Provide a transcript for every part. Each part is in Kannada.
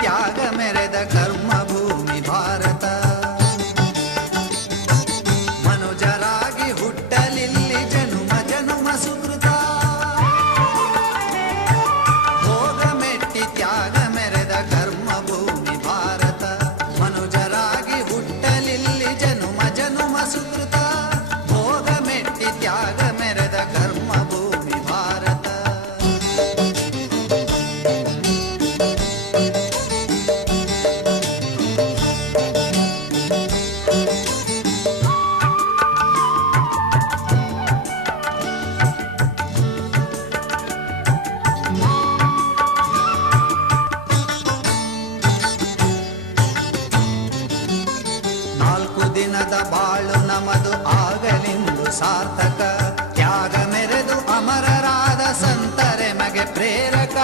ತ್ಯಾಗ ಮೆರೆದ ಕರ್ಮ ಭೂಮಿ ಭಾರತ. ಮನುಜರಾಗಿ ಹುಟ್ಟಲಿಲ್ಲಿ ಜನುಮ ಜನುಮ ಸುಕೃತ. ಭೋಗ ಮೆಟ್ಟಿ ತ್ಯಾಗ ಮೆರೆದ ಕರ್ಮ ಭೂಮಿ ಭಾರತ. ಮನುಜರಾಗಿ ಹುಟ್ಟಲಿಲ್ಲಿ ಜನುಮ ಜನುಮ ಸುಕೃತ. ಭೋಗ ಮೆಟ್ಟಿ ತ್ಯಾಗ ಮೆರೆದ ಕರ್ಮ ಭೂಮಿ ಭಾರತ. ದಿನದ ಬಾಳು ನಮದು ಆಗಲಿಂದು ಸಾರ್ಥಕ. ತ್ಯಾಗ ಮೆರೆದು ಅಮರರಾದ ಸಂತರೆ ಮಗೆ ಪ್ರೇರಕ.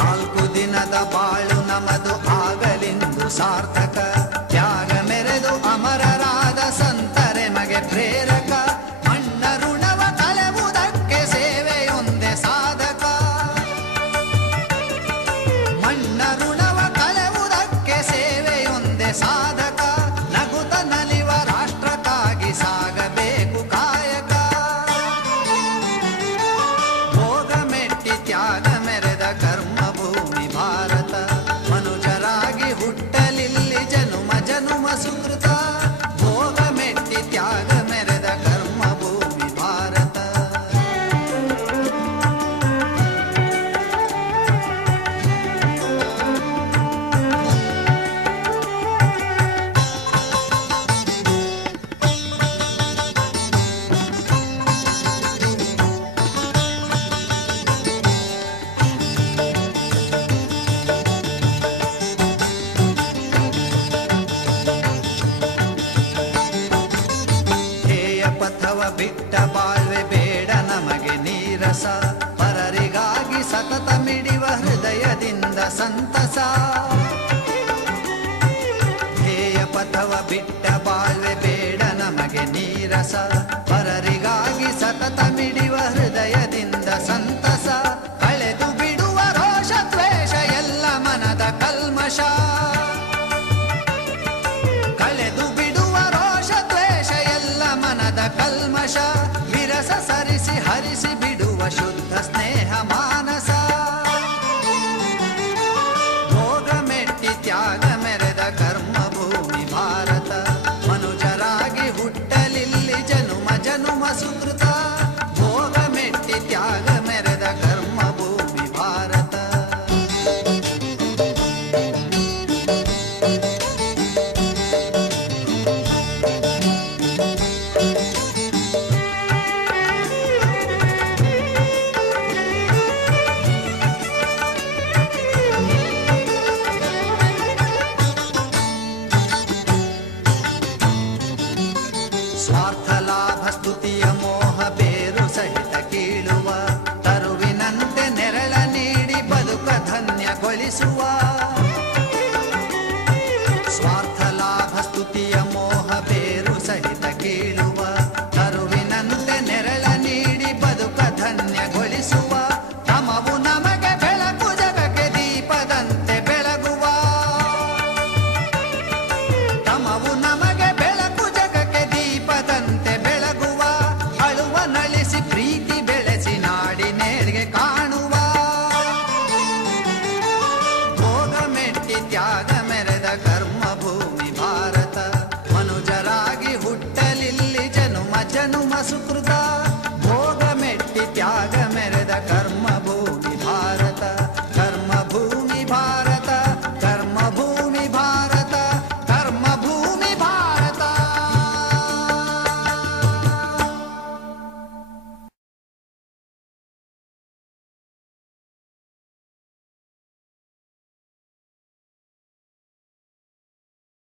4 ದಿನದ ಬಾಳು ನಮದು ಆಗಲಿಂದು ಸಾರ್ಥಕ. ತ್ಯಾಗ ಮೆರೆದು ಅಮರರಾದ ಸಂತರೆ ಮಗೆ ಪ್ರೇರಕ. ಮಣ್ಣ ಋಣವ ಕಳೆವುದಕ್ಕೆ ಸೇವೆಯೊಂದೇ ಸಾಧಕ. ಮಣ್ಣ ಋಣವ ಕಳೆವುದಕ್ಕೆ ಸೇವೆಯೊಂದೇ ಸಾಧಕ. ನಗುತ್ತ ನಲಿವ ರಾಷ್ಟ್ರಕ್ಕಾಗಿ ಸಾಗಬೇಕು ಕಾಯಕ. ಭೋಗ ಮೆಟ್ಟಿ ತ್ಯಾಗ ಮೆರೆದ ಕರ್ಮ ಭೂಮಿ ಭಾರತ. ಮನುಜರಾಗಿ ಹುಟ್ಟಲಿಲ್ಲಿ ಜನುಮ ಜನುಮ ಸುಕೃತ. ಭೋಗ ಮೆಟ್ಟಿ ತ್ಯಾಗ ಮೆರೆದ ಕರ್ಮ ಭೂಮಿ ಭಾರತ. ಪಥವ ಬಿಟ್ಟ ಬಾಳ್ವೆ ಬೇಡ ನಮಗೆ ನೀರಸ. ಪರರಿಗಾಗಿ ಸತತ ಮಿಡಿವ ಹೃದಯದಿಂದ ಸಂತಸ. ಧ್ಯೇಯ ಪಥವ ಬಿಟ್ಟ ಬಾಳ್ವೆ ಬೇಡ ನಮಗೆ ನೀರಸ. ಪರರಿಗಾಗಿ ಸತತ ಮಿಡಿವ ಹೃದಯದಿಂದ ಸಂತಸ. ಕಳೆದು ಬಿಡುವ ರೋಷ ದ್ವೇಷ ಎಲ್ಲ ಮನದ ಕಲ್ಮಶ. ಕಳೆದು ಬಿಡುವ ರೋಷ ದ್ವೇಷ ಎಲ್ಲ ಮನದ ಕಲ್ಮಶ. ವಿರಸ ಸರಿಸಿ ಹರಿಸಿ ಬಿಡುವ ಶುದ್ಧ